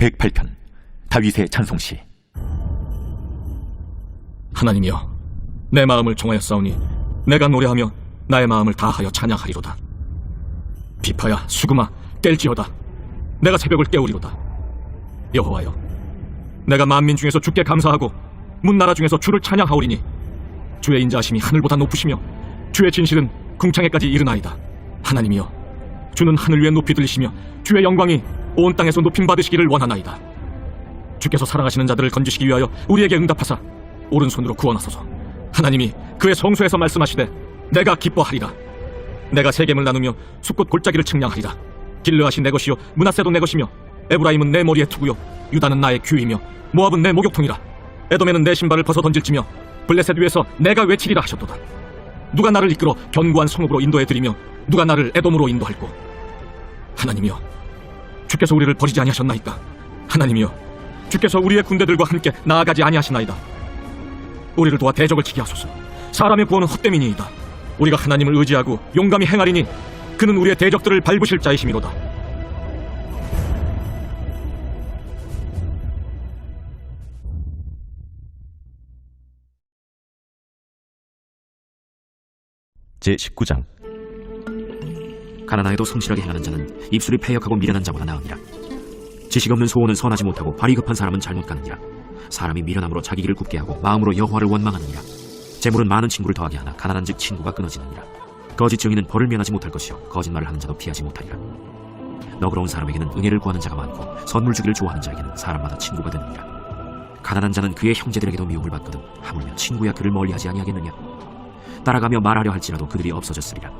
108편 다윗의 찬송시. 하나님이여, 내 마음을 종하였사오니 내가 노래하며 나의 마음을 다하여 찬양하리로다. 비파야 수금아 깰지어다. 내가 새벽을 깨우리로다. 여호와여, 내가 만민 중에서 주께 감사하고 문나라 중에서 주를 찬양하오리니 주의 인자하심이 하늘보다 높으시며 주의 진실은 궁창에까지 이르나이다. 하나님이여, 주는 하늘 위에 높이 들리시며 주의 영광이 온 땅에서 높임 받으시기를 원하나이다. 주께서 사랑하시는 자들을 건지시기 위하여 우리에게 응답하사 오른손으로 구원하소서. 하나님이 그의 성소에서 말씀하시되 내가 기뻐하리라. 내가 세겜을 나누며 숲꽃 골짜기를 측량하리라. 길르앗이 내 것이요 므낫세도 내 것이며 에브라임은 내 머리의 투구요 유다는 나의 규이며 모압은 내 목욕통이라. 에돔에는 내 신발을 벗어 던질지며 블레셋 위에서 내가 외치리라 하셨도다. 누가 나를 이끌어 견고한 성읍으로 인도해드리며 누가 나를 에돔으로 인도할꼬. 하나님이여, 주께서 우리를 버리지 아니하셨나이까. 하나님이여, 주께서 우리의 군대들과 함께 나아가지 아니하시나이다. 우리를 도와 대적을 치게 하소서. 사람의 구원은 헛됨이니이다. 우리가 하나님을 의지하고 용감히 행하리니 그는 우리의 대적들을 밟으실 자이시미로다. 제19장. 가난하여도 성실하게 행하는 자는 입술이 패역하고 미련한 자보다 나으니라. 지식 없는 소원은 선하지 못하고 발이 급한 사람은 잘못 가느니라. 사람이 미련함으로 자기 길을 굽게 하고 마음으로 여호와를 원망하느니라. 재물은 많은 친구를 더하게 하나 가난한즉 친구가 끊어지느니라. 거짓 증인은 벌을 면하지 못할 것이요 거짓말을 하는 자도 피하지 못하리라. 너그러운 사람에게는 은혜를 구하는 자가 많고 선물 주기를 좋아하는 자에게는 사람마다 친구가 되느니라. 가난한 자는 그의 형제들에게도 미움을 받거든 하물며 친구야 그를 멀리하지 아니하겠느냐. 따라가며 말하려 할지라도 그들이 없어졌으리라.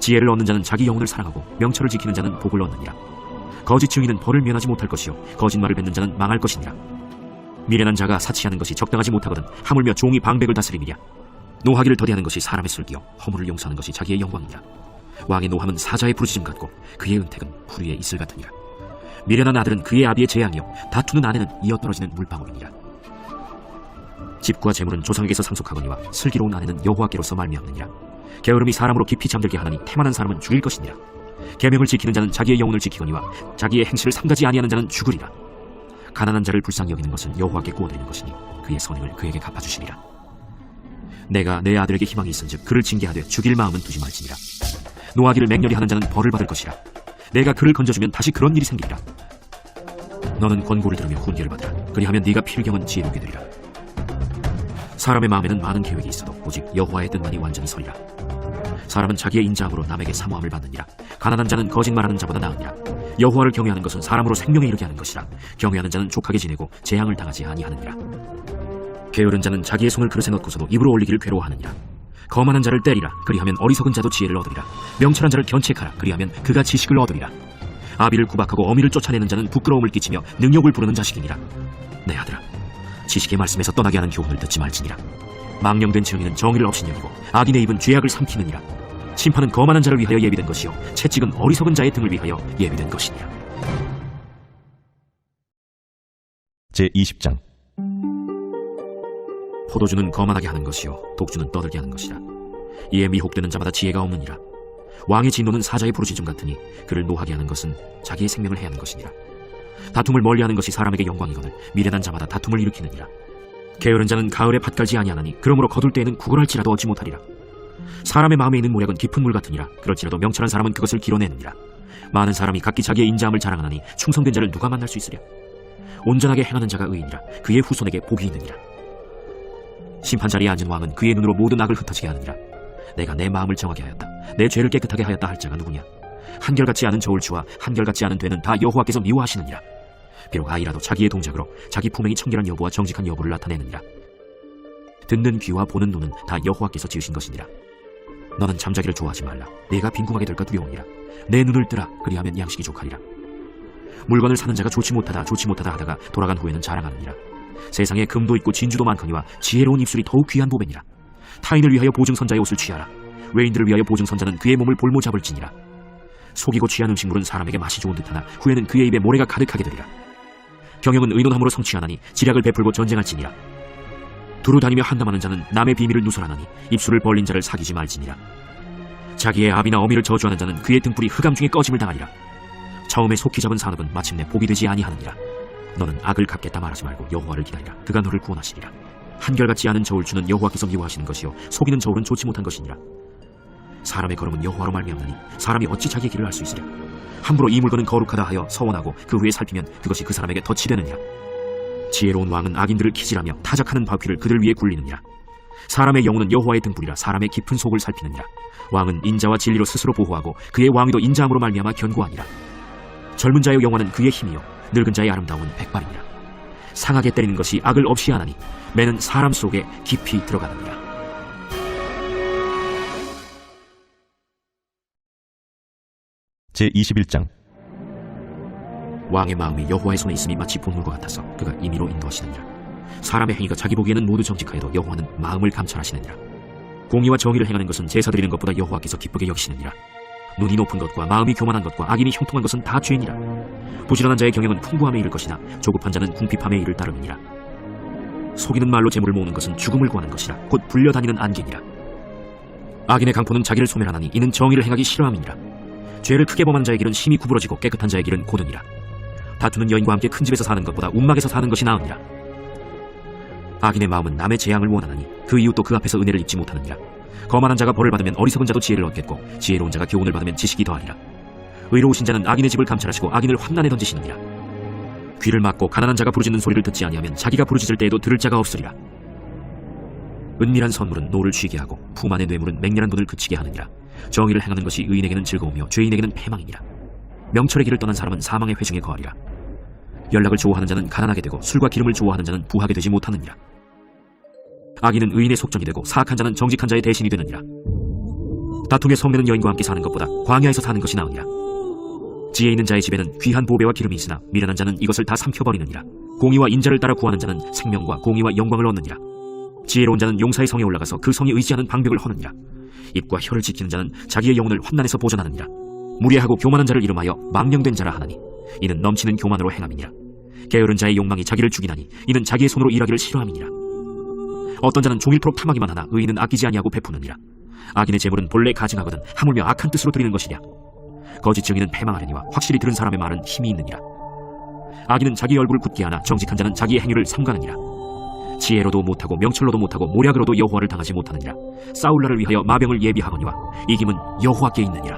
지혜를 얻는 자는 자기 영혼을 사랑하고 명철을 지키는 자는 복을 얻느니라. 거짓 증인은 벌을 면하지 못할 것이요 거짓말을 뱉는 자는 망할 것이니라. 미련한 자가 사치하는 것이 적당하지 못하거든 하물며 종이 방백을 다스림이랴. 노하기를 더디하는 것이 사람의 슬기요 허물을 용서하는 것이 자기의 영광이니라. 왕의 노함은 사자의 부르짖음 같고 그의 은택은 풀 위에 이슬 같으니라. 미련한 아들은 그의 아비의 재앙이요 다투는 아내는 이어떨어지는 물방울이니라. 집과 재물은 조상에게서 상속하거니와 슬기로운 아내는 여호와께로서 말미암느니라. 게으름이 사람으로 깊이 잠들게 하나니 태만한 사람은 죽일 것이니라. 계명을 지키는 자는 자기의 영혼을 지키거니와 자기의 행실을 삼가지 아니하는 자는 죽으리라. 가난한 자를 불쌍히 여기는 것은 여호와께 구워드리는 것이니 그의 선행을 그에게 갚아주시리라. 내가 내 아들에게 희망이 있은즉 그를 징계하되 죽일 마음은 두지 말지니라. 노하기를 맹렬히 하는 자는 벌을 받을 것이라. 내가 그를 건져주면 다시 그런 일이 생기리라. 너는 권고를 들으며 훈계를 받으라. 그리하면 네가 필경은 지혜를 얻으리라. 사람의 마음에는 많은 계획이 있어도 오직 여호와의 뜻만이 완전히 서리라. 사람은 자기의 인자함으로 남에게 사모함을 받느니라. 가난한 자는 거짓말하는 자보다 나으니라. 여호와를 경외하는 것은 사람으로 생명에 이르게 하는 것이라. 경외하는 자는 족하게 지내고 재앙을 당하지 아니하느니라. 게으른 자는 자기의 손을 그릇에 넣고서도 입으로 올리기를 괴로워하느니라. 거만한 자를 때리라. 그리하면 어리석은 자도 지혜를 얻으리라. 명철한 자를 견책하라. 그리하면 그가 지식을 얻으리라. 아비를 구박하고 어미를 쫓아내는 자는 부끄러움을 끼치며 능욕을 부르는 자식이니라. 내 아들아, 지식의 말씀에서 떠나게 하는 교훈을 듣지 말지니라. 망령된 증인은 정의를 없이 여기고 악인의 입은 죄악을 삼키느니라. 심판은 거만한 자를 위하여 예비된 것이요 채찍은 어리석은 자의 등을 위하여 예비된 것이니라. 제20장. 포도주는 거만하게 하는 것이요 독주는 떠들게 하는 것이라. 이에 미혹되는 자마다 지혜가 없느니라. 왕의 진노는 사자의 부르짖음 같으니 그를 노하게 하는 것은 자기의 생명을 해하는 것이니라. 다툼을 멀리하는 것이 사람에게 영광이거늘 미련한 자마다 다툼을 일으키느니라. 게으른 자는 가을에 밭 갈지 아니하나니 그러므로 거둘 때에는 구걸할지라도 얻지 못하리라. 사람의 마음에 있는 모략은 깊은 물 같으니라. 그럴지라도 명철한 사람은 그것을 길어내느니라. 많은 사람이 각기 자기의 인자함을 자랑하나니 충성된 자를 누가 만날 수 있으랴. 온전하게 행하는 자가 의인이라. 그의 후손에게 복이 있느니라. 심판자리에 앉은 왕은 그의 눈으로 모든 악을 흩어지게 하느니라. 내가 내 마음을 정하게 하였다. 내 죄를 깨끗하게 하였다 할 자가 누구냐. 한결같지 않은 저울추와 한결같지 않은 되는 다 여호와께서 미워하시느니라. 비록 아이라도 자기의 동작으로 자기 품행이 청결한 여부와 정직한 여부를 나타내느니라. 듣는 귀와 보는 눈은 다 여호와께서 지으신 것이니라. 너는 잠자기를 좋아하지 말라. 네가 빈궁하게 될까 두려우니라. 내 눈을 뜨라. 그리하면 양식이 족하리라. 물건을 사는 자가 좋지 못하다 하다가 돌아간 후에는 자랑하느니라. 세상에 금도 있고 진주도 많거니와 지혜로운 입술이 더욱 귀한 보배니라. 타인을 위하여 보증선자의 옷을 취하라. 외인들을 위하여 보증선자는 그의 몸을 볼모 잡을지니라. 속이고 취한 음식물은 사람에게 맛이 좋은 듯하나 후에는 그의 입에 모래가 가득하게 되리라. 경영은 의논함으로 성취하나니 지략을 베풀고 전쟁할지니라. 두루 다니며 한담하는 자는 남의 비밀을 누설하나니 입술을 벌린 자를 사귀지 말지니라. 자기의 아비나 어미를 저주하는 자는 그의 등불이 흑암 중에 꺼짐을 당하리라. 처음에 속히 잡은 산업은 마침내 복이 되지 아니하느니라. 너는 악을 갚겠다 말하지 말고 여호와를 기다리라. 그가 너를 구원하시리라. 한결같지 않은 저울 주는 여호와께서 미워하시는 것이요 속이는 저울은 좋지 못한 것이니라. 사람의 걸음은 여호와로 말미암나니 사람이 어찌 자기의 길을 알 수 있으랴. 함부로 이 물건은 거룩하다 하여 서원하고 그 후에 살피면 그것이 그 사람에게 덫이 되느니라. 지혜로운 왕은 악인들을 키질하며 타작하는 바퀴를 그들 위에 굴리느니라. 사람의 영혼은 여호와의 등불이라. 사람의 깊은 속을 살피느니라. 왕은 인자와 진리로 스스로 보호하고 그의 왕위도 인자함으로 말미암아 견고하니라. 젊은 자의 영화는 그의 힘이요 늙은 자의 아름다움은 백발이니라. 상하게 때리는 것이 악을 없이 하나니 매는 사람 속에 깊이 들어가느니라. 제21장. 왕의 마음이 여호와의 손에 있음이 마치 보물과 같아서 그가 임의로 인도하시느니라. 사람의 행위가 자기 보기에는 모두 정직하여도 여호와는 마음을 감찰하시느니라. 공의와 정의를 행하는 것은 제사 드리는 것보다 여호와께서 기쁘게 여기시느니라. 눈이 높은 것과 마음이 교만한 것과 악인이 형통한 것은 다 죄니라. 부지런한 자의 경영은 풍부함에 이를 것이나 조급한 자는 궁핍함에 이를 따르느니라. 속이는 말로 재물을 모으는 것은 죽음을 구하는 것이라. 곧 불려다니는 안개니라. 악인의 강포는 자기를 소멸하나니 이는 정의를 행하기 싫어함이니라. 죄를 크게 범한 자의 길은 심히 구부러지고 깨끗한 자의 길은 고든이라. 다투는 여인과 함께 큰 집에서 사는 것보다 움막에서 사는 것이 나으니라. 악인의 마음은 남의 재앙을 원하나니 그 이웃도 그 앞에서 은혜를 입지 못하느니라. 거만한 자가 벌을 받으면 어리석은 자도 지혜를 얻겠고 지혜로운 자가 교훈을 받으면 지식이 더하리라. 의로우신 자는 악인의 집을 감찰하시고 악인을 환난에 던지시느니라. 귀를 막고 가난한 자가 부르짖는 소리를 듣지 아니하면 자기가 부르짖을 때에도 들을 자가 없으리라. 은밀한 선물은 노를 쉬게 하고 품 안의 뇌물은 맹렬한 분을 그치게 하느니라. 정의를 행하는 것이 의인에게는 즐거우며 죄인에게는 패망이니라. 명철의 길을 떠난 사람은 사망의 회중에 거하리라. 연락을 좋아하는 자는 가난하게 되고 술과 기름을 좋아하는 자는 부하게 되지 못하느니라. 악인은 의인의 속전이 되고 사악한 자는 정직한 자의 대신이 되느니라. 다툼에 성내는 여인과 함께 사는 것보다 광야에서 사는 것이 나으니라. 지혜 있는 자의 집에는 귀한 보배와 기름이 있으나 미련한 자는 이것을 다 삼켜버리느니라. 공의와 인자를 따라 구하는 자는 생명과 공의와 영광을 얻느니라. 지혜로운 자는 용사의 성에 올라가서 그 성이 의지하는 방벽을 허느니라. 입과 혀를 지키는 자는 자기의 영혼을 환난에서 보전하느니라. 무례하고 교만한 자를 이름하여 망령된 자라 하나니 이는 넘치는 교만으로 행함이니라. 게으른 자의 욕망이 자기를 죽이나니 이는 자기의 손으로 일하기를 싫어함이니라. 어떤 자는 종일토록 탐하기만 하나 의인은 아끼지 아니하고 베푸느니라. 악인의 재물은 본래 가증하거든 하물며 악한 뜻으로 드리는 것이랴. 거짓 증인은 패망하려니와 확실히 들은 사람의 말은 힘이 있느니라. 악인은 자기 얼굴을 굳게 하나 정직한 자는 자기의 행위를 삼가느니라. 지혜로도 못하고 명철로도 못하고 모략으로도 여호와를 당하지 못하느니라. 싸울 날을 위하여 마병을 예비하거니와 이김은 여호와께 있느니라.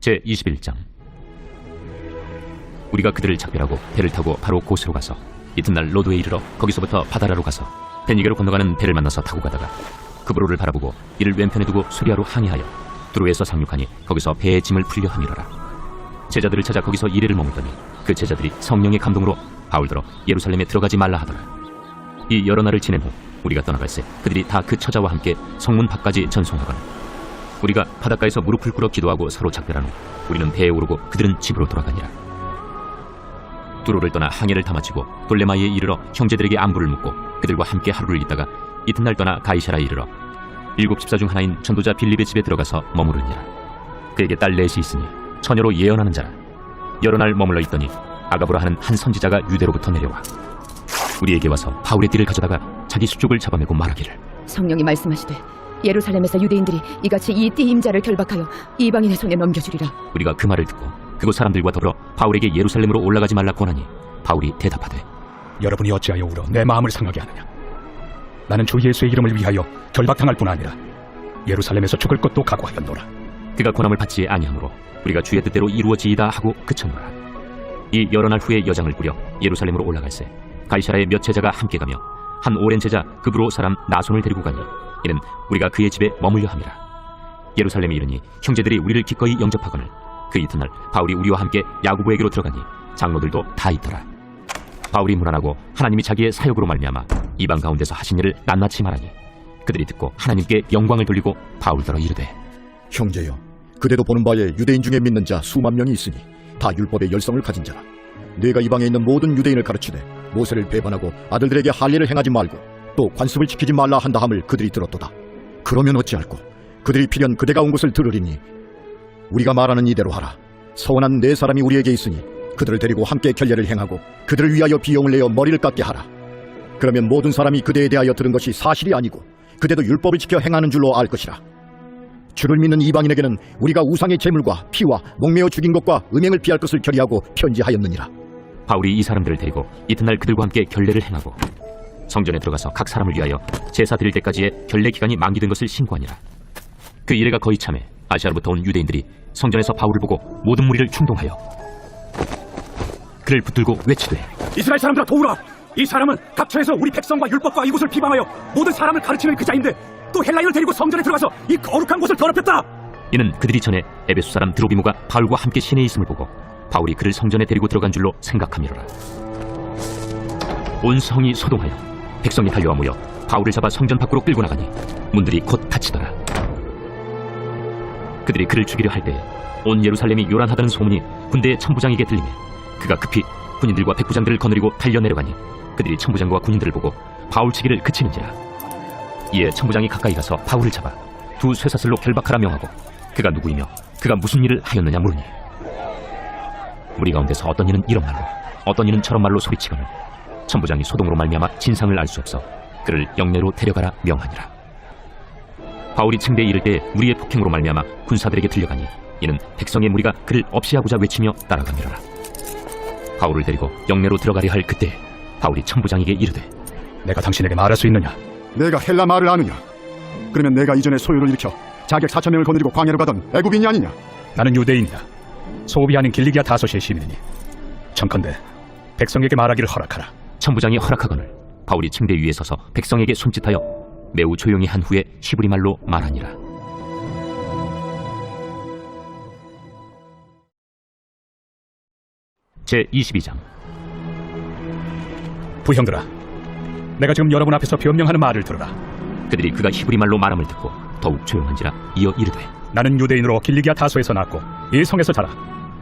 제21장. 우리가 그들을 작별하고 배를 타고 바로 고스로 가서 이튿날 로드에 이르러 거기서부터 바다라로 가서 베니게로 건너가는 배를 만나서 타고 가다가 그브로를 바라보고 이를 왼편에 두고 수리아로 항해하여 두로에서 상륙하니 거기서 배의 짐을 풀려 함이러라. 제자들을 찾아 거기서 이래를 머물더니 그 제자들이 성령의 감동으로 바울더러 예루살렘에 들어가지 말라 하더라. 이 여러 날을 지낸 후 우리가 떠나갈새 그들이 다 그 처자와 함께 성문 밖까지 전송하거나 우리가 바닷가에서 무릎을 꿇어 기도하고 서로 작별한 후 우리는 배에 오르고 그들은 집으로 돌아가니라. 두로를 떠나 항해를 다 마치고 돌레마이에 이르러 형제들에게 안부를 묻고 그들과 함께 하루를 있다가 이튿날 떠나 가이사라에 이르러 7 집사 중 하나인 전도자 빌립의 집에 들어가서 머무르니라. 그에게 딸 넷이 있으니 처녀로 예언하는 자라. 여러 날 머물러 있더니 아가보라 하는 한 선지자가 유대로부터 내려와 우리에게 와서 바울의 띠를 가져다가 자기 수족을 잡아매고 말하기를 성령이 말씀하시되 예루살렘에서 유대인들이 이같이 이 띠 임자를 결박하여 이방인의 손에 넘겨주리라. 우리가 그 말을 듣고 그곳 사람들과 더불어 바울에게 예루살렘으로 올라가지 말라 권하니 바울이 대답하되 여러분이 어찌하여 울어 내 마음을 상하게 하느냐. 나는 주 예수의 이름을 위하여 결박당할 뿐 아니라 예루살렘에서 죽을 것도 각오하였노라. 그가 권함을 받지 아니하므로 우리가 주의 뜻대로 이루어지이다 하고 그쳤노라. 이 여러 날 후에 여장을 꾸려 예루살렘으로 올라갈새 가이사라의 몇 제자가 함께 가며 한 오랜 제자 그브로 사람 나손을 데리고 가니 이는 우리가 그의 집에 머물려 함이라. 예루살렘에 이르니 형제들이 우리를 기꺼이 영접하거늘 그 이튿날 바울이 우리와 함께 야고보에게로 들어가니 장로들도 다 있더라. 바울이 문안하고 하나님이 자기의 사역으로 말미암아 이방 가운데서 하신 일을 낱낱이 말하니 그들이 듣고 하나님께 영광을 돌리고 바울더러 이르되 형제여, 그대도 보는 바에 유대인 중에 믿는 자 수만 명이 있으니 다 율법의 열성을 가진 자라. 네가 이방에 있는 모든 유대인을 가르치되 모세를 배반하고 아들들에게 할례를 행하지 말고 또 관습을 지키지 말라 한다 함을 그들이 들었도다. 그러면 어찌할꼬? 그들이 필연 그대가 온 것을 들으리니 우리가 말하는 이대로 하라. 서원한 네 사람이 우리에게 있으니 그들을 데리고 함께 결례를 행하고 그들을 위하여 비용을 내어 머리를 깎게 하라. 그러면 모든 사람이 그대에 대하여 들은 것이 사실이 아니고 그대도 율법을 지켜 행하는 줄로 알 것이라. 주를 믿는 이방인에게는 우리가 우상의 제물과 피와 목매어 죽인 것과 음행을 피할 것을 결의하고 편지하였느니라. 바울이 이 사람들을 데리고 이튿날 그들과 함께 결례를 행하고 성전에 들어가서 각 사람을 위하여 제사 드릴 때까지의 결례 기간이 만기된 것을 신고하니라. 그 이래가 거의 참에 아시아로부터 온 유대인들이 성전에서 바울을 보고 모든 무리를 충동하여 그를 붙들고 외치되 이스라엘 사람들아 도우라! 이 사람은 각처에서 우리 백성과 율법과 이곳을 비방하여 모든 사람을 가르치는 그 자인데 또 헬라인을 데리고 성전에 들어가서 이 거룩한 곳을 더럽혔다! 이는 그들이 전에 에베소 사람 드로비모가 바울과 함께 시내에 있음을 보고 바울이 그를 성전에 데리고 들어간 줄로 생각함이로라. 온 성이 소동하여 백성이 달려와 모여 바울을 잡아 성전 밖으로 끌고 나가니 문들이 곧 닫히더라. 그들이 그를 죽이려 할 때에 온 예루살렘이 요란하다는 소문이 군대의 천부장에게 들리매 그가 급히 군인들과 백부장들을 거느리고 달려 내려가니 그들이 천부장과 군인들을 보고 바울 치기를 그치는지라. 이에 천부장이 가까이 가서 바울을 잡아 두 쇠사슬로 결박하라 명하고 그가 누구이며 그가 무슨 일을 하였느냐 물으니 우리 가운데서 어떤 이는 이런 말로 어떤 이는 저런 말로 소리치거늘 천부장이 소동으로 말미암아 진상을 알 수 없어 그를 영내로 데려가라 명하니라. 바울이 층대에 이를 때 무리의 폭행으로 말미암아 군사들에게 들려가니 이는 백성의 무리가 그를 없이하고자 외치며 따라가미러라. 바울을 데리고 영내로 들어가려 할 그때 바울이 천부장에게 이르되 내가 당신에게 말할 수 있느냐? 내가 헬라 말을 아느냐? 그러면 내가 이전에 소요를 일으켜 자객 4,000명을 거느리고 광야로 가던 애굽인이 아니냐? 나는 유대인이다. 소비하는 길리기아 다소시의 시민이니 청컨대 백성에게 말하기를 허락하라. 천부장이 허락하거늘 바울이 층대 위에 서서 백성에게 손짓하여 매우 조용히 한 후에 히브리 말로 말하니라. 제22장. 부형들아, 내가 지금 여러분 앞에서 변명하는 말을 들으라. 그들이 그가 히브리 말로 말함을 듣고 더욱 조용한지라 이어 이르되 나는 유대인으로 길리기아 다소에서 났고 이 성에서 자라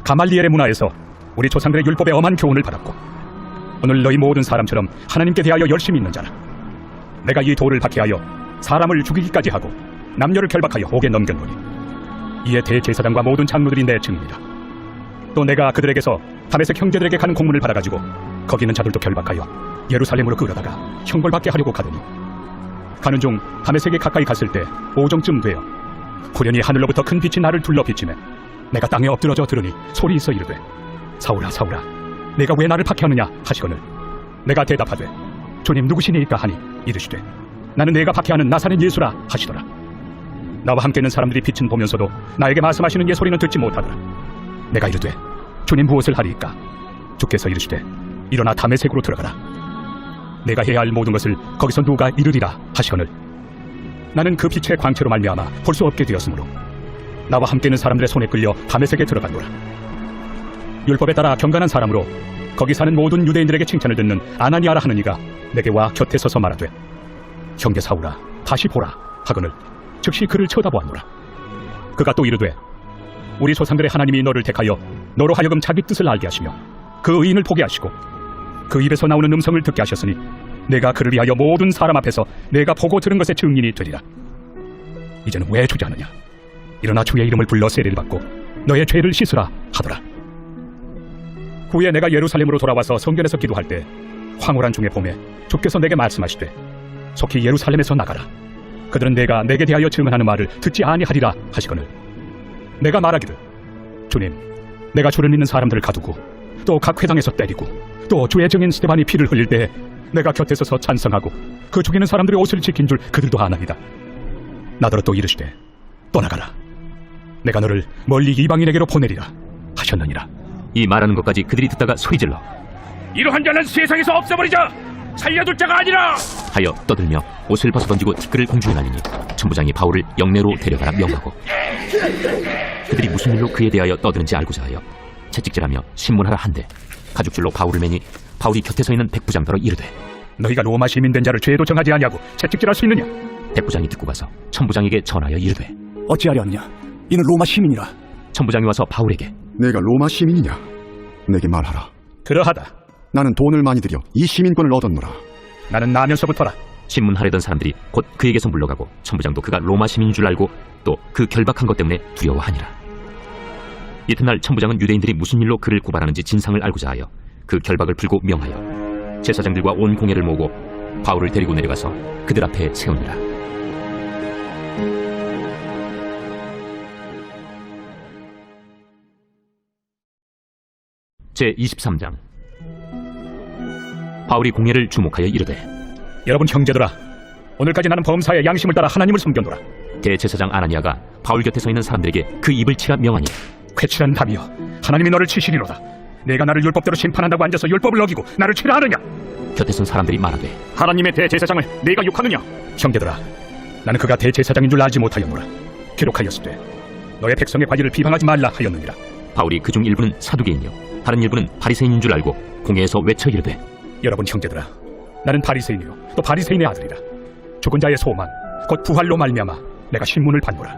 가말리엘의 문화에서 우리 조상들의 율법에 엄한 교훈을 받았고 오늘 너희 모든 사람처럼 하나님께 대하여 열심히 있는 자라. 내가 이 돌을 박해하여 사람을 죽이기까지 하고 남녀를 결박하여 옥에 넘겼노니 이에 대제사장과 모든 장로들이 내 증인이라. 또 내가 그들에게서 다메섹 형제들에게 가는 공문을 받아가지고 거기 있는 자들도 결박하여 예루살렘으로 끌어다가 형벌받게 하려고 가더니 가는 중 다메섹에 가까이 갔을 때 오정쯤 되어 후련히 하늘로부터 큰 빛이 나를 둘러 비치매 내가 땅에 엎드러져 들으니 소리 있어 이르되 사울아 사울아 내가 왜 나를 박해하느냐 하시거늘 내가 대답하되 주님 누구시니까 하니 이르시되 나는 내가 박해하는 나사렛 예수라 하시더라. 나와 함께 있는 사람들이 빛은 보면서도 나에게 말씀하시는 예소리는 듣지 못하더라. 내가 이르되 주님 무엇을 하리이까? 주께서 이르시되 일어나 다메섹으로 들어가라. 내가 해야 할 모든 것을 거기서 누가 이르리라 하시거늘 나는 그 빛의 광채로 말미암아 볼 수 없게 되었으므로 나와 함께 있는 사람들의 손에 끌려 다메섹에 들어갔노라. 율법에 따라 경건한 사람으로 거기 사는 모든 유대인들에게 칭찬을 듣는 아나니아라 하는 이가 내게 와 곁에 서서 말하되 형제 사울아 다시 보라 하거늘 즉시 그를 쳐다보았노라. 그가 또 이르되 우리 조상들의 하나님이 너를 택하여 너로 하여금 자기 뜻을 알게 하시며 그 의인을 보게 하시고 그 입에서 나오는 음성을 듣게 하셨으니 내가 그를 위하여 모든 사람 앞에서 내가 보고 들은 것의 증인이 되리라. 이제는 왜 주저하느냐? 일어나 주의 이름을 불러 세례를 받고 너의 죄를 씻으라 하더라. 후에 내가 예루살렘으로 돌아와서 성전에서 기도할 때 황홀한 중에 봄에 주께서 내게 말씀하시되 속히 예루살렘에서 나가라. 그들은 내게 대하여 증언하는 말을 듣지 아니하리라 하시거늘 내가 말하기를 주님 내가 주를 믿는 사람들을 가두고 또 각 회당에서 때리고 또 주의 증인 스데반이 피를 흘릴 때 내가 곁에 서서 찬성하고 그 죽이는 사람들의 옷을 지킨 줄 그들도 아나이다. 나더러 또 이르시되 떠나가라. 내가 너를 멀리 이방인에게로 보내리라 하셨느니라. 이 말하는 것까지 그들이 듣다가 소리질러 이러한 자는 세상에서 없애버리자. 살려둘 자가 아니라 하여 떠들며 옷을 벗어던지고 티끌을 공중에 날리니 천부장이 바울을 영내로 데려가라 명하고 그들이 무슨 일로 그에 대하여 떠드는지 알고자 하여 채찍질하며 신문하라 한데 가죽줄로 바울을 매니 바울이 곁에 서 있는 백부장더러 이르되 너희가 로마 시민 된 자를 죄도 정하지 아니하고 채찍질할 수 있느냐? 백부장이 듣고 가서 천부장에게 전하여 이르되 어찌하려느냐? 이는 로마 시민이라. 천부장이 와서 바울에게 내가 로마 시민이냐? 내게 말하라. 그러하다. 나는 돈을 많이 들여 이 시민권을 얻었노라. 나는 나면서부터라. 신문하려던 사람들이 곧 그에게서 물러가고 천부장도 그가 로마 시민인 줄 알고 또 그 결박한 것 때문에 두려워하니라. 이튿날 천부장은 유대인들이 무슨 일로 그를 고발하는지 진상을 알고자 하여 그 결박을 풀고 명하여 제사장들과 온 공회를 모으고 바울을 데리고 내려가서 그들 앞에 세우니라. 제23장. 바울이 공회를 주목하여 이르되, 여러분 형제들아, 오늘까지 나는 범사의 양심을 따라 하나님을 섬겼노라. 대제사장 아나니아가 바울 곁에 서 있는 사람들에게 그 입을 치라 명하니, 회칠한 답이여, 하나님이 너를 치시리로다. 내가 나를 율법대로 심판한다고 앉아서 율법을 어기고 나를 치라 하느냐? 곁에 선 사람들이 말하되, 하나님의 대제사장을 내가 욕하느냐? 형제들아, 나는 그가 대제사장인 줄 알지 못하였노라. 기록하였으되 너의 백성의 관리를 비방하지 말라 하였느니라. 바울이 그중 일부는 사두개인이요 다른 일부는 바리새인인 줄 알고 공회에서 외쳐 이르되, 여러분 형제들아, 나는 바리새인이요 또 바리새인의 아들이라. 죽은 자의 소망 곧 부활로 말미암아 내가 신문을 받노라.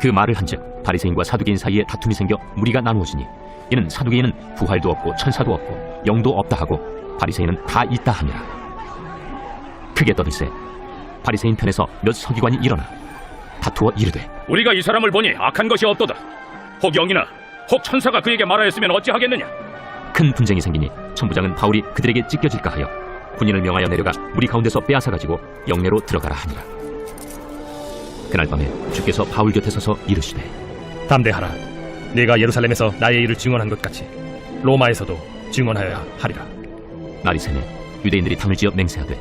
그 말을 한즉 바리새인과 사두개인 사이에 다툼이 생겨 무리가 나누어지니, 이는 사두개인은 부활도 없고 천사도 없고 영도 없다 하고 바리새인은 다 있다 하니라. 크게 떠들세 바리새인 편에서 몇 서기관이 일어나 다투어 이르되, 우리가 이 사람을 보니 악한 것이 없도다. 혹 영이나 혹 천사가 그에게 말하였으면 어찌하겠느냐? 큰 분쟁이 생기니 천부장은 바울이 그들에게 찢겨질까 하여 군인을 명하여 내려가 무리 가운데서 빼앗아 가지고 영내로 들어가라 하니라. 그날 밤에 주께서 바울 곁에 서서 이르시되, 담대하라. 네가 예루살렘에서 나의 일을 증언한 것 같이 로마에서도 증언하여야 하리라. 날이 새매 유대인들이 당을 지어 맹세하되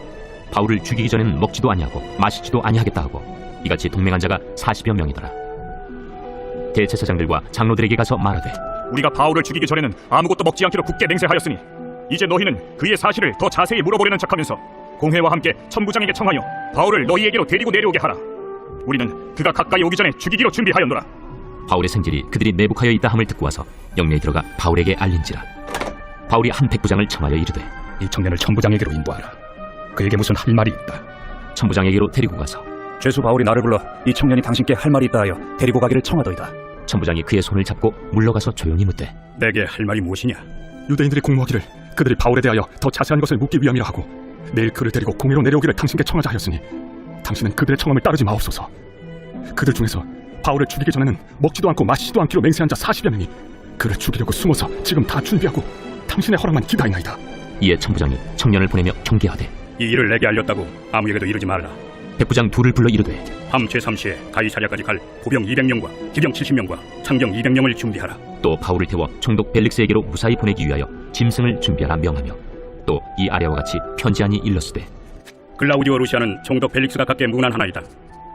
바울을 죽이기 전에는 먹지도 아니하고 마시지도 아니하겠다 하고 이같이 동맹한 자가 40여 명이더라. 대제사장들과 장로들에게 가서 말하되, 우리가 바울을 죽이기 전에는 아무것도 먹지 않기로 굳게 맹세하였으니 이제 너희는 그의 사실을 더 자세히 물어보려는 척하면서 공회와 함께 천부장에게 청하여 바울을 너희에게로 데리고 내려오게 하라. 우리는 그가 가까이 오기 전에 죽이기로 준비하였노라. 바울의 생질이 그들이 매복하여 있다 함을 듣고 와서 영내에 들어가 바울에게 알린지라. 바울이 한 백부장을 청하여 이르되, 이 청년을 천부장에게로 인도하라. 그에게 무슨 할 말이 있다. 천부장에게로 데리고 가서 죄수 바울이 나를 불러 이 청년이 당신께 할 말이 있다 하여 데리고 가기를 청하더이다. 천부장이 그의 손을 잡고 물러가서 조용히 묻되, 내게 할 말이 무엇이냐? 유대인들이 공모하기를 그들이 바울에 대하여 더 자세한 것을 묻기 위함이라 하고 내일 그를 데리고 공회로 내려오기를 당신께 청하자 하였으니 당신은 그들의 청함을 따르지 마옵소서. 그들 중에서 바울을 죽이기 전에는 먹지도 않고 마시지도 않기로 맹세한 자 40여 명이 그를 죽이려고 숨어서 지금 다 준비하고 당신의 허락만 기다리나이다. 이에 천부장이 청년을 보내며 경계하되, 이 일을 내게 알렸다고 아무에게도 이르지 말라. 백부장 둘을 불러 이르되, 밤 제3시에 가이사랴까지 갈 보병 200명과 기병 70명과 창병 200명을 준비하라. 또 바울을 태워 총독 벨릭스에게로 무사히 보내기 위하여 짐승을 준비하라 명하며, 또 이 아래와 같이 편지하니 일렀으되, 글라우디오 루시아는 총독 벨릭스가 갖게 문안하나이다.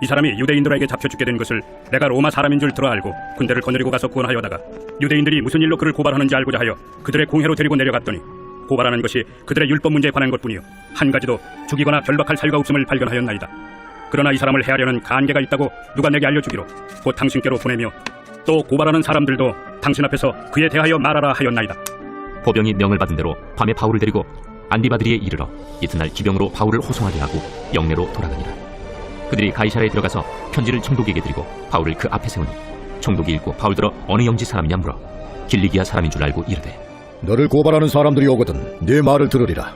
이 사람이 유대인들에게 잡혀 죽게 된 것을 내가 로마 사람인 줄 들어 알고 군대를 거느리고 가서 구원하여다가 유대인들이 무슨 일로 그를 고발하는지 알고자 하여 그들의 공회로 데리고 내려갔더니 고발하는 것이 그들의 율법 문제에 관한 것뿐이요 한 가지도 죽이거나 결박할 사유가 없음을 발견하였나이다. 그러나 이 사람을 해하려는 간계가 있다고 누가 내게 알려주기로 곧 당신께로 보내며 또 고발하는 사람들도 당신 앞에서 그에 대하여 말하라 하였나이다. 보병이 명을 받은 대로 밤에 바울을 데리고 안디바드리에 이르러 이튿날 기병으로 바울을 호송하게 하고 영내로 돌아가니라. 그들이 가이사랴에 들어가서 편지를 총독에게 드리고 바울을 그 앞에 세우니 총독이 읽고 바울들어 어느 영지 사람이냐 물어 길리기아 사람인 줄 알고 이르되, 너를 고발하는 사람들이 오거든 내 말을 들으리라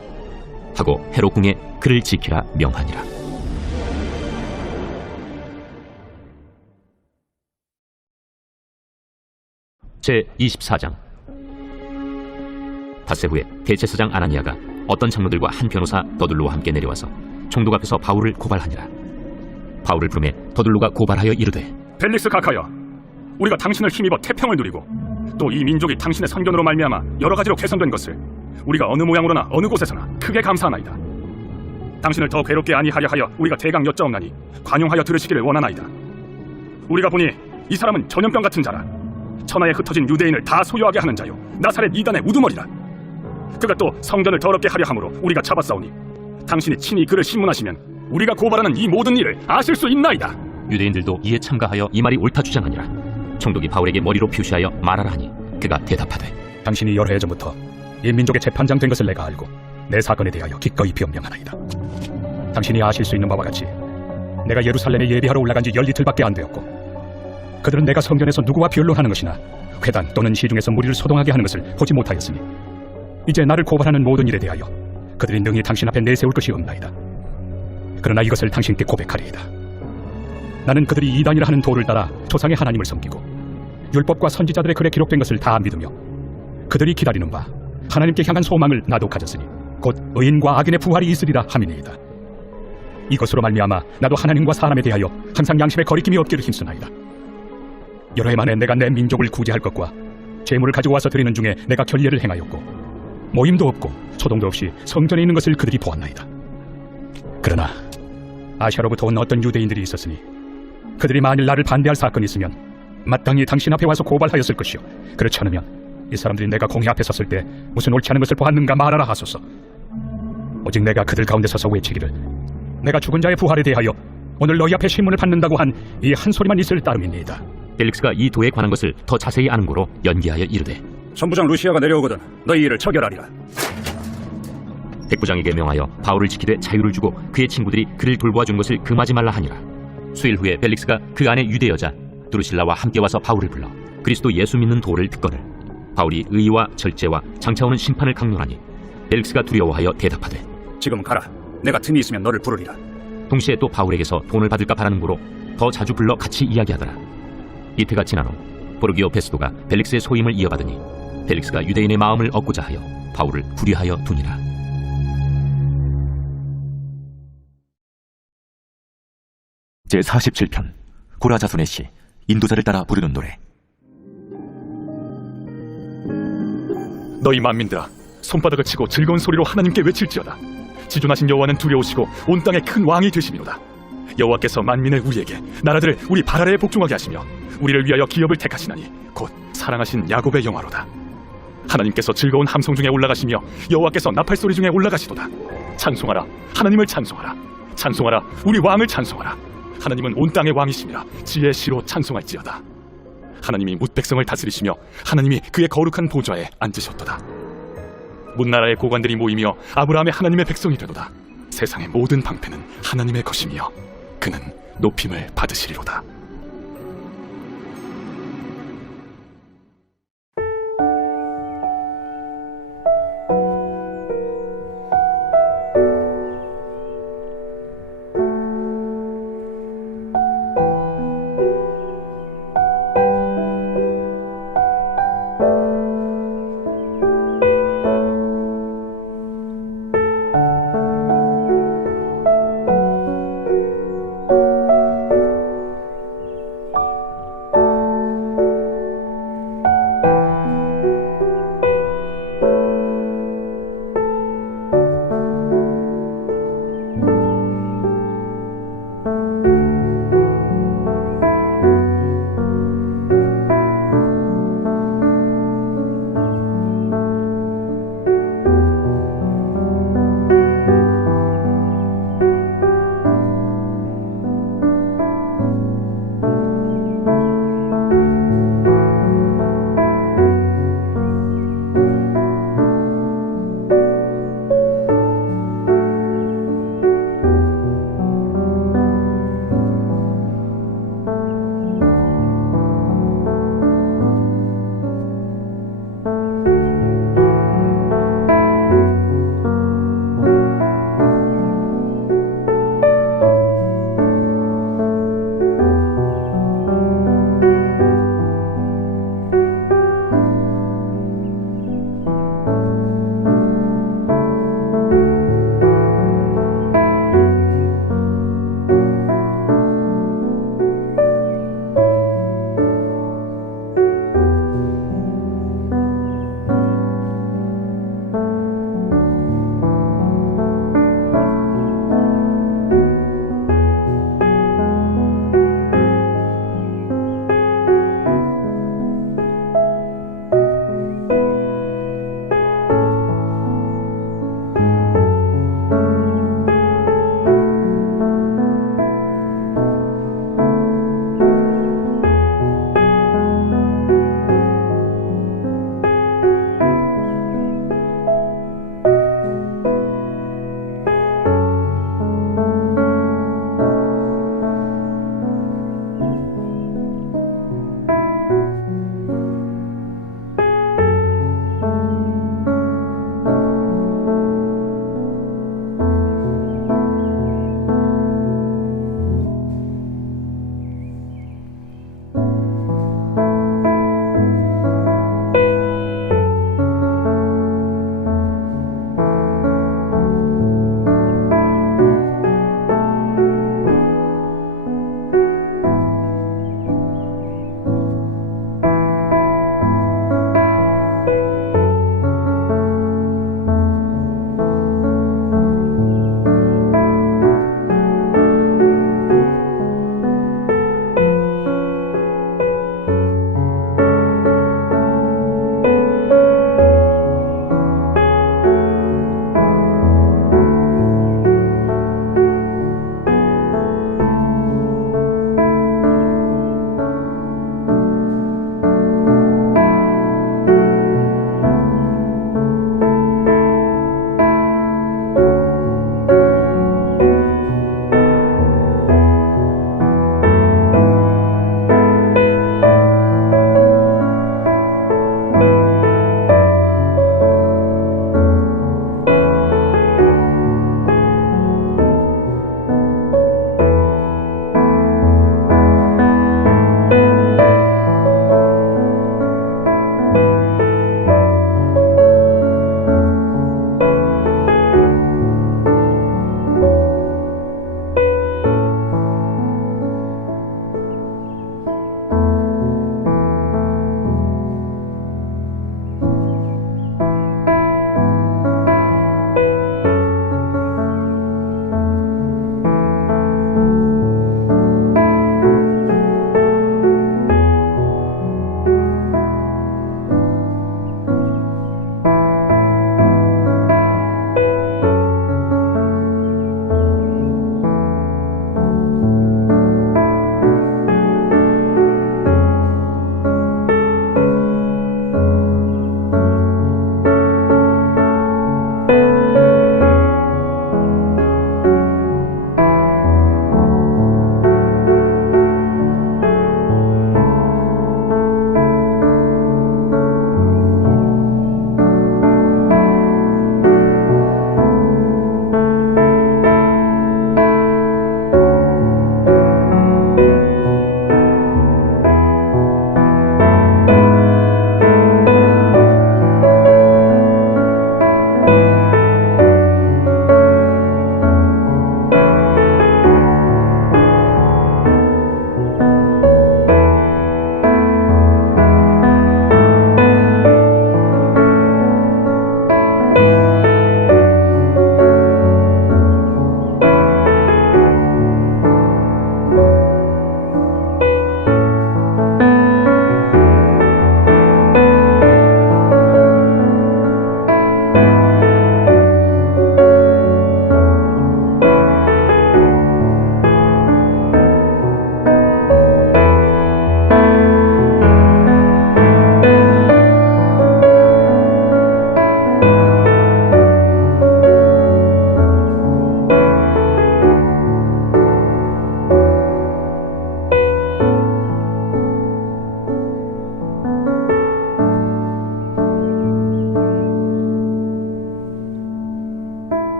하고 헤롯 궁에 그를 지키라 명하니라. 제24장. 닷새 후에 대제사장 아나니아가 어떤 장로들과 한 변호사 더둘로와 함께 내려와서 총독 앞에서 바울을 고발하니라. 바울을 부르매 더둘로가 고발하여 이르되, 벨릭스 각하여, 우리가 당신을 힘입어 태평을 누리고 또 이 민족이 당신의 선견으로 말미암아 여러 가지로 개선된 것을 우리가 어느 모양으로나 어느 곳에서나 크게 감사하나이다. 당신을 더 괴롭게 아니하려 하여 우리가 대강 여짜옵나니 관용하여 들으시기를 원하나이다. 우리가 보니 이 사람은 전염병 같은 자라. 천하에 흩어진 유대인을 다 소유하게 하는 자요 나사렛 이단의 우두머리라. 그가 또 성전을 더럽게 하려 함으로 우리가 잡았사오니 당신이 친히 그를 신문하시면 우리가 고발하는 이 모든 일을 아실 수 있나이다. 유대인들도 이에 참가하여 이 말이 옳다 주장하니라. 총독이 바울에게 머리로 표시하여 말하라 하니 그가 대답하되, 당신이 여러 해 전부터 이 민족의 재판장 된 것을 내가 알고 내 사건에 대하여 기꺼이 변명하나이다. 당신이 아실 수 있는 바와 같이 내가 예루살렘에 예배하러 올라간 지 10이틀밖에 안 되었고 그들은 내가 성전에서 누구와 변론하는 것이나 회당 또는 시중에서 무리를 소동하게 하는 것을 보지 못하였으니 이제 나를 고발하는 모든 일에 대하여 그들이 능히 당신 앞에 내세울 것이 없나이다. 그러나 이것을 당신께 고백하리이다. 나는 그들이 이단이라 하는 도를 따라 조상의 하나님을 섬기고 율법과 선지자들의 글에 기록된 것을 다 믿으며 그들이 기다리는 바 하나님께 향한 소망을 나도 가졌으니 곧 의인과 악인의 부활이 있으리라 함이니이다. 이것으로 말미암아 나도 하나님과 사람에 대하여 항상 양심에 거리낌이 없기를 힘쓰나이다. 여러 해 만에 내가 내 민족을 구제할 것과 재물을 가지고 와서 드리는 중에 내가 결례를 행하였고 모임도 없고 소동도 없이 성전에 있는 것을 그들이 보았나이다. 그러나 아시아로부터 온 어떤 유대인들이 있었으니 그들이 만일 나를 반대할 사건이 있으면 마땅히 당신 앞에 와서 고발하였을 것이요, 그렇지 않으면 이 사람들이 내가 공회 앞에 섰을 때 무슨 옳지 않은 것을 보았는가 말하라 하소서. 오직 내가 그들 가운데 서서 외치기를 내가 죽은 자의 부활에 대하여 오늘 너희 앞에 신문을 받는다고 한 이 한 소리만 있을 따름입니다. 펠릭스가 이 도에 관한 것을 더 자세히 아는 고로 연기하여 이르되 선부장 루시아가 내려오거든 너희 일을 처결하리라. 백부장에게 명하여 바울을 지키되 자유를 주고 그의 친구들이 그를 돌보아 준 것을 금하지 말라 하니라. 수일 후에 펠릭스가 그 안에 유대 여자 드루실라와 함께 와서 바울을 불러 그리스도 예수 믿는 도를 듣거늘 바울이 의와 절제와 장차 오는 심판을 강론하니 펠릭스가 두려워하여 대답하되 지금 가라. 내가 틈이 있으면 너를 부르리라. 동시에 또 바울에게서 돈을 받을까 바라는 고로 더 자주 불러 같이 이야기하더라. 이태가 지난 후 포르기오 베스도가 펠릭스의 소임을 이어받으니 펠릭스가 유대인의 마음을 얻고자 하여 바울을 구리하여 두니라. 제47편 고라자손의 시 인도자를 따라 부르는 노래. 너희 만민들아, 손바닥을 치고 즐거운 소리로 하나님께 외칠지어다. 지존하신 여호와는 두려우시고 온 땅의 큰 왕이 되심이로다. 여호와께서 만민을 우리에게, 나라들을 우리 발 아래에 복종하게 하시며 우리를 위하여 기업을 택하시나니 곧 사랑하신 야곱의 영화로다. 하나님께서 즐거운 함성 중에 올라가시며 여호와께서 나팔 소리 중에 올라가시도다. 찬송하라, 하나님을 찬송하라. 찬송하라, 우리 왕을 찬송하라. 하나님은 온 땅의 왕이시니라. 지혜의 시로 찬송할지어다. 하나님이 뭇 백성을 다스리시며 하나님이 그의 거룩한 보좌에 앉으셨도다. 문나라의 고관들이 모이며 아브라함의 하나님의 백성이 되도다. 세상의 모든 방패는 하나님의 것이며 그는 높임을 받으시리로다.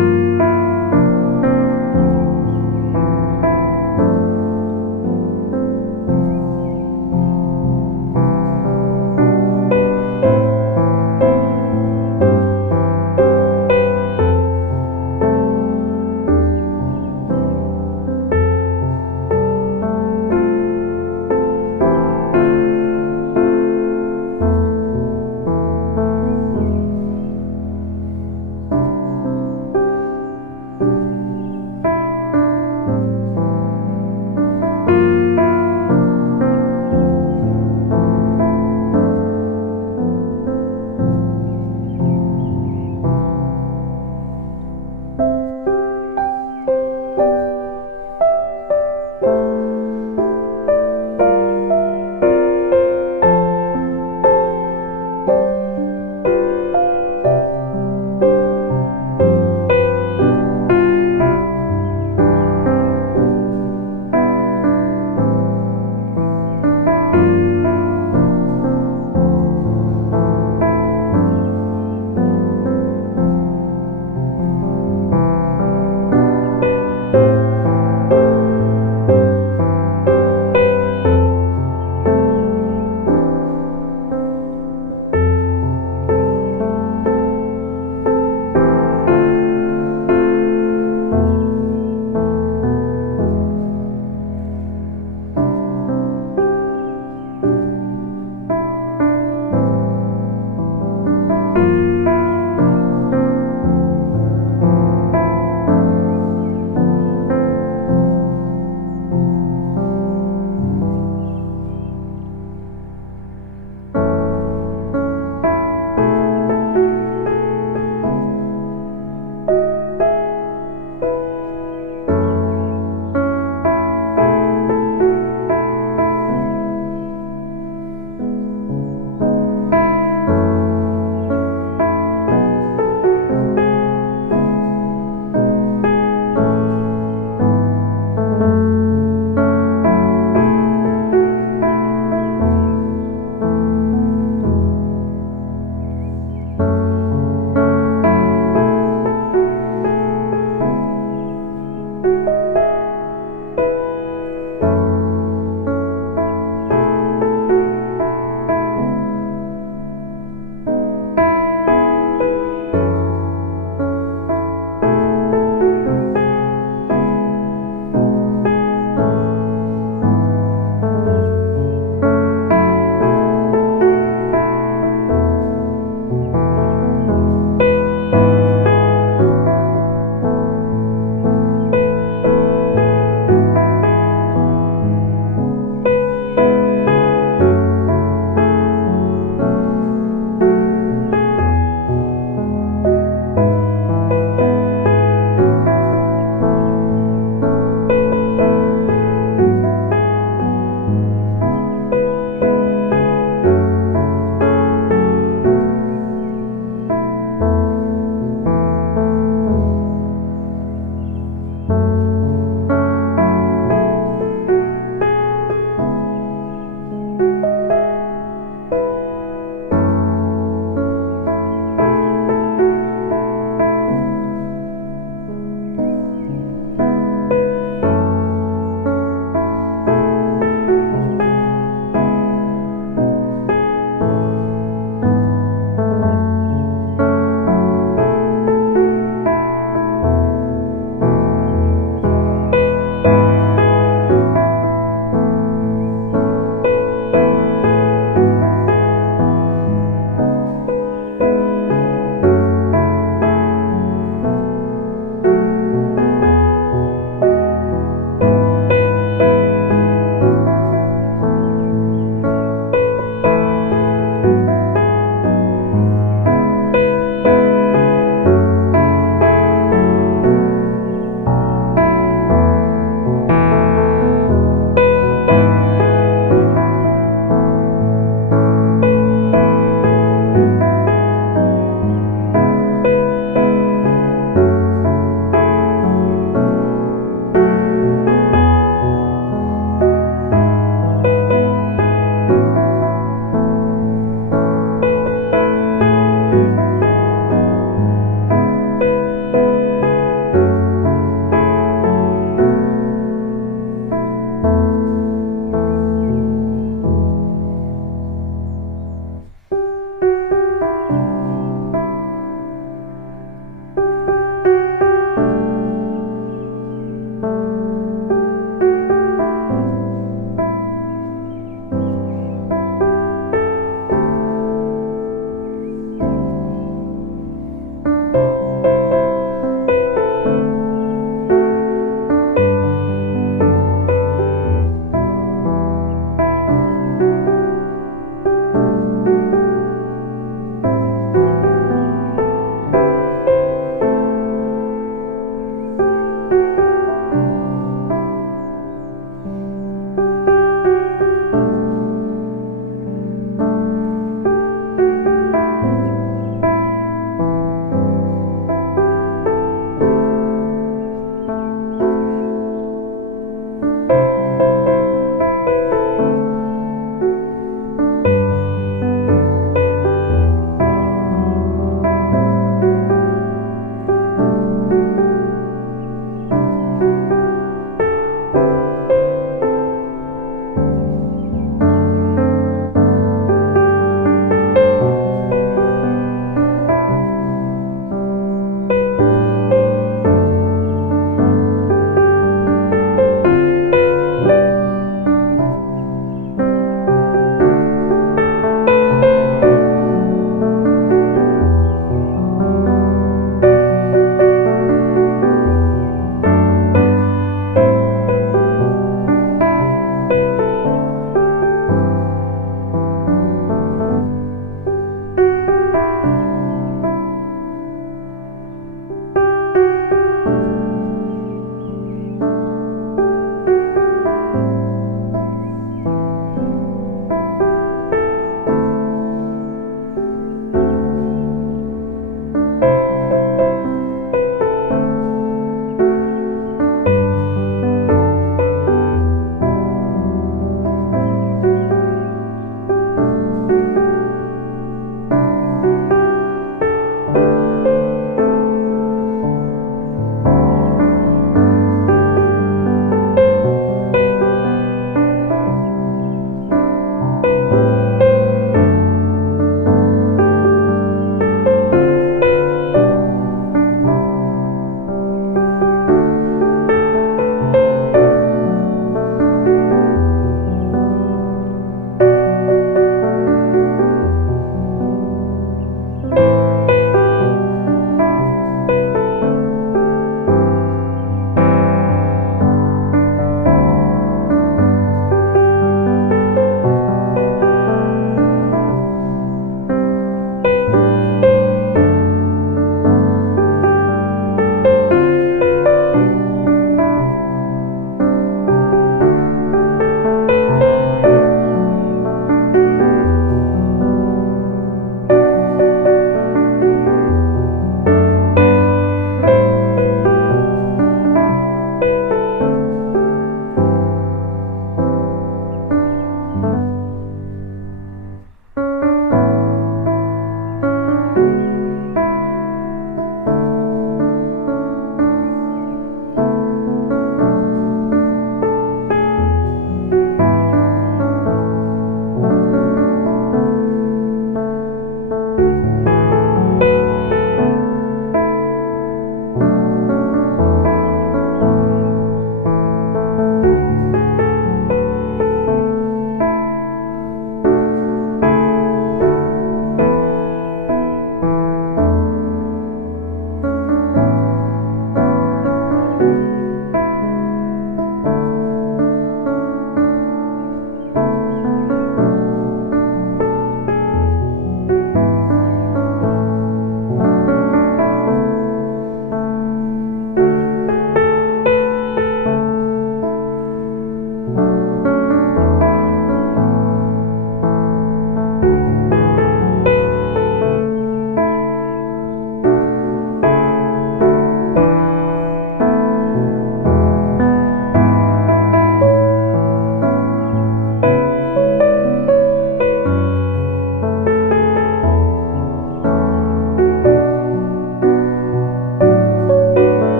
주